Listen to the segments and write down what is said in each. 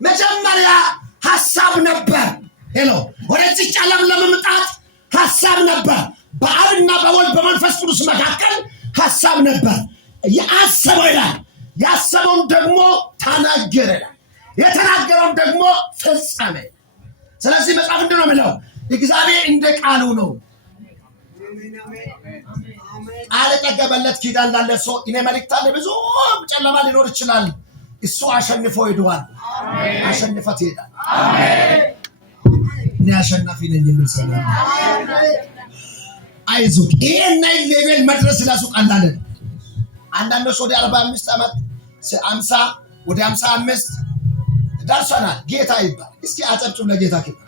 መጀመሪያ ሐሳብ ነበር። ሄሎ ወደዚህ ዓለም ለመምጣት ሐሳብ ነበር። በአብና በወልድ በመንፈስ ቅዱስ መካከል ሐሳብ ነበር። ያሰበው ይላል። ያሰበውን ደግሞ ተናገረ። የተናገረውን ደግሞ ፈጸመ። ስለዚህ መጽሐፍ እንደሆነ የሚለው እግዚአብሔር እንደ ቃሉ ነው። ቃል ጠገበለት ኪዳን እንዳለ ሰው እኔ መልእክት አለ። ብዙ ጨለማ ሊኖር ይችላል። እሱ አሸንፎ ሄዷል። አሸንፈት ይሄዳል። እኔ አሸናፊ ነኝ የሚል ሰው አይዞህ። ይሄን ሌቬል መድረስ ላሱ ቀላል። አንዳንዶች ወደ 45 ዓመት 50 ወደ 55 ደርሰናል። ጌታ ይባል። እስኪ አጨብጭቡ ለጌታ ይባል።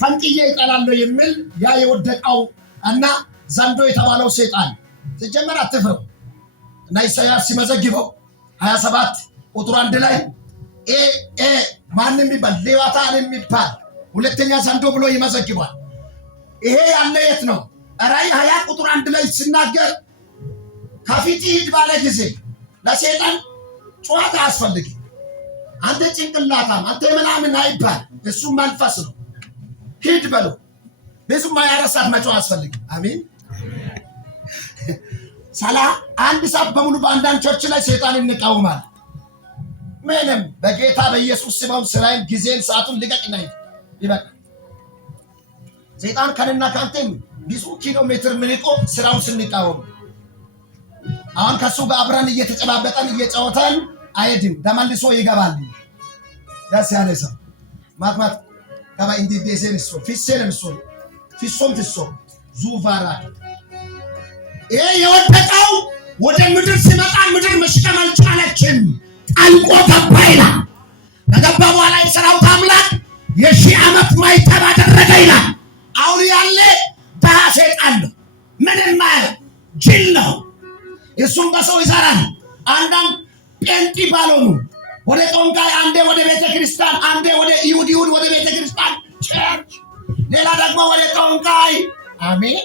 ፈንቅዬ ይጠላለሁ የሚል ያ የወደቀው እና ዘንዶ የተባለው ሰይጣን ሲጀመር አትፍረው እና ኢሳይያስ ሲመዘግበው 27 ቁጥር 1 ላይ ማንም የሚባል ሌዋታን የሚባል ሁለተኛ ዘንዶ ብሎ ይመዘግባል። ይሄ ያለ የት ነው? ራዕይ 20 ቁጥር 1 ላይ ሲናገር ከፊት ሂድ ባለ ጊዜ ለሰይጣን ጨዋታ አያስፈልግም። አንተ ጭንቅላታም አንተ ምናምን አይባል። እሱ መንፈስ ነው። ሂድ በሉ። ብዙም ያረሳት መጫወት አያስፈልግም። አሜን። አንድ ሰዓት በሙሉ በአንዳንድ ቸርች ላይ ሰይጣን እንቃወማል። ምንም በጌታ በኢየሱስ ስም ስራዬን ጊዜን ሰዓቱን ልቀቅና ይበቃ። ሰይጣን ከነና ካንተም ብዙ ኪሎ ሜትር ምንቆ ስራውን ስንቃወም አሁን ከሱ ጋር አብረን እየተጨባበጠን እየጫወተን አይድም። ተመልሶ ይገባል። ደስ ያለ ሰው ማጥማት ከባ ኢንዲዴሴን እሱ ፊሴን እሱ ፊሶም ዙቫራ ይሄ የወደቀው ወደ ምድር ሲመጣ ምድር መሽከም አልቻለችም። ጣልቆ ገባ ይላል። ከገባ በኋላ የሰራዊት አምላክ የሺህ ዓመት ማይተብ አደረገ ይላል። አሁን ያለ ደሃ ሰይጣን ነው። ምንም ማለት ጅል ነው። እሱም በሰው ይሰራል። አንዳንድ ጴንጤ ባልሆኑ ወደ ጦንቃይ አንዴ ወደ ቤተ ክርስቲያን አንዴ ወደ ይሁድ ወደ ቤተ ክርስቲያን ቸርች ሌላ ደግሞ ወደ ጦንቃይ አሜን።